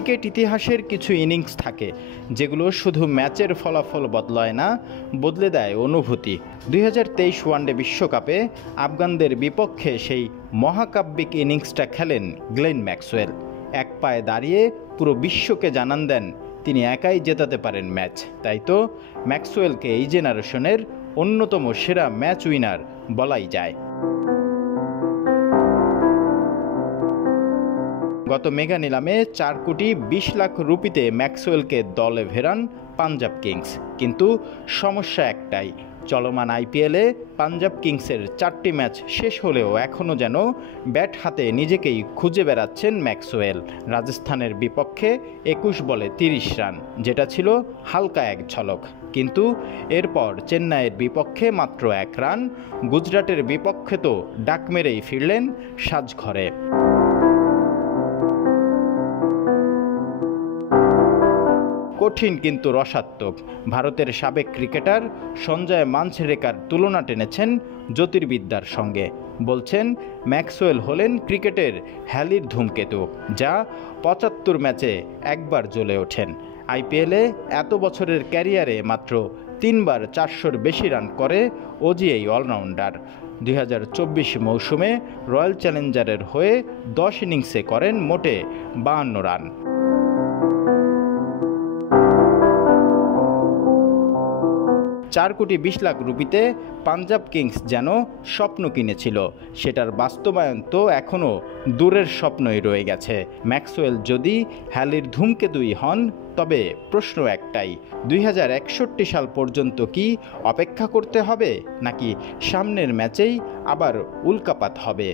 Cricket ইতিহাসের কিছু innings থাকে যেগুলো শুধু ম্যাচের ফলাফল বদলায় না, বদলে দেয় অনুভূতি। 2023 ওয়ানডে বিশ্বকাপে আফগানদের বিপক্ষে সেই মহাকাব্যিক ইনিংসটা খেলেন গ্লেন ম্যাক্সওয়েল। এক পায়ে দাঁড়িয়ে পুরো বিশ্বকে জানান দেন তিনি একাই জেতাতে পারেন ম্যাচ। তাই তো ম্যাক্সওয়েলকে এই জেনারেশনের অন্যতম সেরা ম্যাচ উইনার বলাই যায়। গত মেগা নিলামে 4,20,00,000 রুপিতে ম্যাক্সওয়েলকে দলে ফেরান পাঞ্জাব কিংস। কিন্তু সমস্যা একটাই, চলমান আইপিএলে পাঞ্জাব কিংসের 4টি ম্যাচ শেষ হলেও এখনও যেন ব্যাট হাতে নিজেকেই খুঁজে বেড়াচ্ছেন ম্যাক্সওয়েল। রাজস্থানের বিপক্ষে 21 বলে 30 রান, যেটা ছিল হালকা এক ঝলক। কিন্তু এরপর চেন্নাইয়ের বিপক্ষে মাত্র 1 রান, গুজরাটের বিপক্ষে তো ডাক মেরেই ফিরলেন সাজঘরে। কঠিন কিন্তু রসাত্মক। ভারতের সাবেক ক্রিকেটার সঞ্জয় মানসরেকার তুলনা টেনেছেন জ্যোতির্বিদ্যার সঙ্গে। বলছেন ম্যাক্সওয়েল হলেন ক্রিকেটের হ্যালির ধূমকেতু, যা 75 ম্যাচে একবার জ্বলে ওঠেন। আইপিএলে এত বছরের ক্যারিয়ারে মাত্র 3 বার 400-র বেশি রান করে ওজি এই অলরাউন্ডার। 2024 মৌসুমে রয়্যাল চ্যালেঞ্জারের হয়ে 10 ইনিংসে করেন মোটে 52 রান। $4,20,00,000 রুপিতে পাঞ্জাব কিংস যেন স্বপ্ন কিনেছিল, সেটার বাস্তবায়ন তো এখনও দূরের স্বপ্নই রয়ে গেছে। ম্যাক্সওয়েল যদি হ্যালির ধূমকেতুই হন, তবে প্রশ্ন একটাই, 2061 সাল পর্যন্ত কি অপেক্ষা করতে হবে, নাকি সামনের ম্যাচেই আবার উল্কাপাত হবে?